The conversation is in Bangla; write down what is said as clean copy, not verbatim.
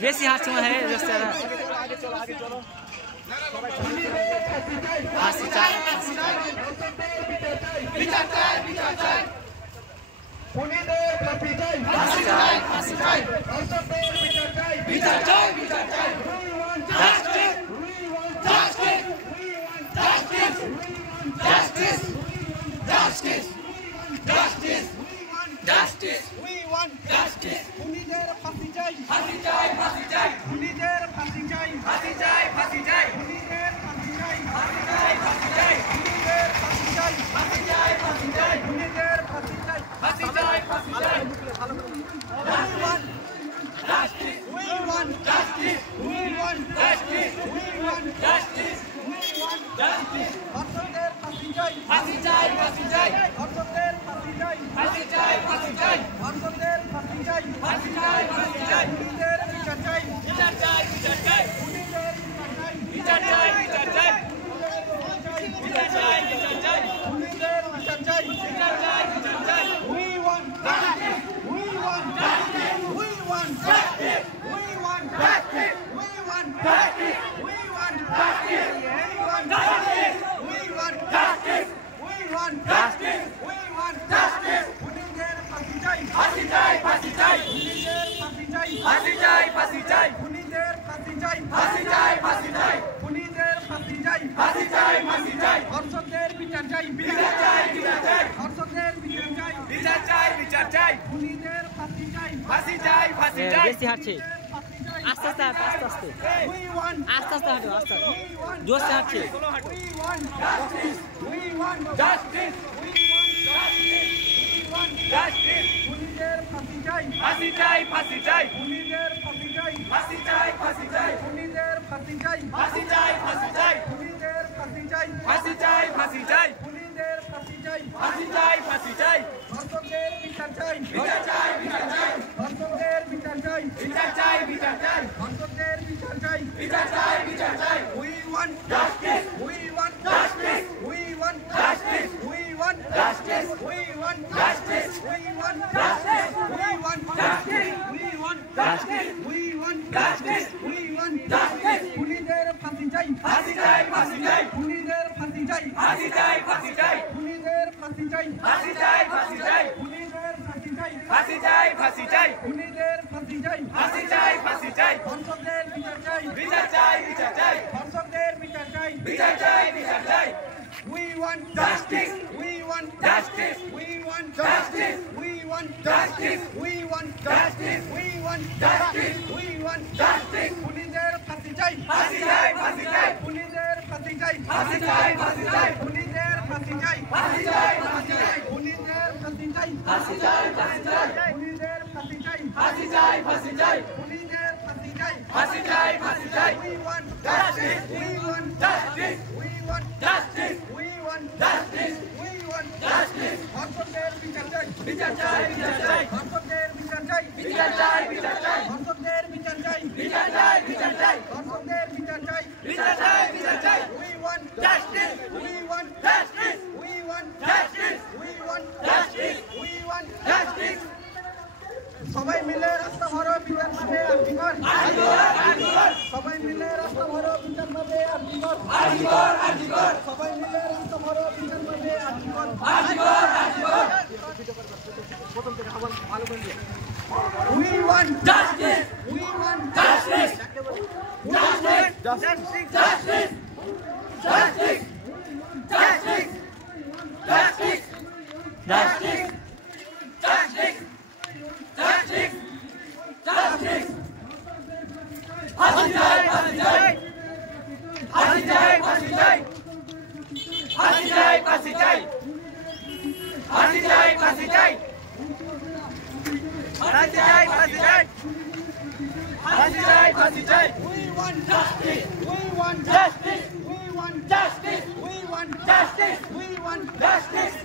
बेसी हाथ में है जैसे बेसी हाथ छे आस्ते आस्ते आस्ते आस्ते आस्ते आस्ते हटो आस्ते जोश से हाथ छे সবাই মিলে রাস্তা ভরো বিচার পাবে আর্জিকর সবাই মিলে রাস্তা ভরো বিচার পাবে আর্জিকর সবাই মিলে রাস্তা ভরো বিচার পাবে আর্জিকর প্রথম থেকে আবার ভালো করে দিও We want justice. We want justice. Justice. Justice. Justice. Justice. Justice. Justice. Justice! Justice! Justice! Justice! Justice! We want justice! We want justice! We want justice! We want justice! We want justice!